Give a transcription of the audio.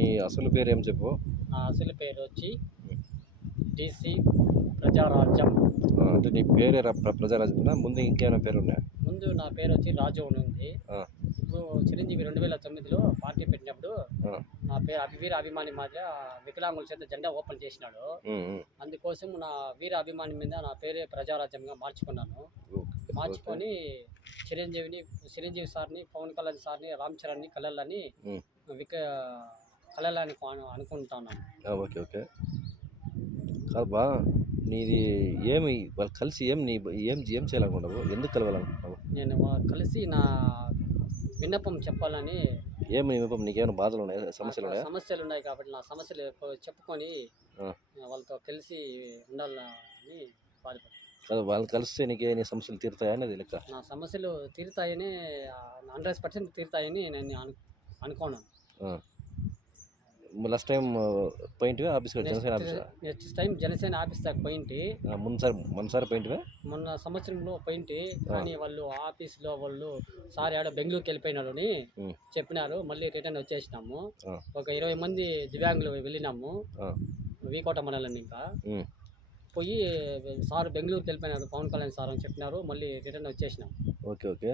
నీ అసలు పేరేం చెప్పు? నా అసలు పేరు వచ్చి డీసీ ప్రజారాజ్యం. అంటే నీ పేరే ప్రజారాజ్యమేనా? ముందు ఇంకేమైనా పేరున్నాయా? ముందు నా పేరు వచ్చి రాజు అని ఉంది. ఆ! ఇప్పుడు చిరంజీవి 2009లో పార్టీ పెట్టినప్పుడు ఆ! నా పేరు వీర అభిమాని మధ్య వికలాంగుల చేత జెండా ఓపెన్ చేసినాడు. హ్మ్. హ్మ్. అందుకోసం నా వీర అభిమాని మీద నా పేరే ప్రజారాజ్యంగా మార్చుకున్నాను. ఓకే. మార్చుకొని చిరంజీవి సార్ని, పవన్ కళ్యాణ్ సార్ని, రామ్ చరణ్ని కలలని హ్మ్. విక కలలని అనుకుంటున్నాను. ఓకే. ఓకే. కాదబ్బా! నీది ఏమి వాళ్ళు కలిసి ఏం చేయాలనుకుంటావు? ఎందుకు కలవాలనుకుంటున్నావు? నేను కలిసి నా విన్నపం చెప్పాలని. ఏమి నీ విన్నపం? నీకేమైనా బాధలున్నాయా? సమస్యలున్నాయా? సమస్యలు ఉన్నాయి కాబట్టి నా సమస్యలు చెప్పుకొని ఆ! వాళ్ళతో కలిసి ఉండాలని బాధపడుతున్నాను. కాదు వాళ్ళు కలిస్తే నీ సమస్యలు తీరుతాయా అనేది లెక్క. నా సమస్యలు తీరుతాయని 100% తీరుతాయని నేను అనుకోను. ఆ! లాస్ట్ టైం పోయింటివా ఆఫీస్‌కి? జనసేన ఆఫీసా? నెక్స్ట్ టైం జనసేన ఆఫీస్ దాకా పోయింటి. మొన్నసారి పోయింటివా? మొన్న సంవత్సరంలో పోయింటి. కానీ వాళ్ళు ఆఫీస్లో సార్ ఆడ బెంగళూరుకి వెళ్ళిపోయినాడని చెప్పినారు. మళ్ళీ రిటర్న్ వచ్చేసినాము. ఒక 20 మంది దివ్యాంగులు వెళ్ళినాము వీకోట మండలాన్ని. ఇంకా పోయి సార్ బెంగళూరుకి వెళ్ళిపోయినారు పవన్ కళ్యాణ్ సార్ అని చెప్పినారు. మళ్ళీ రిటర్న్ వచ్చేసినాం. ఓకే. ఓకే.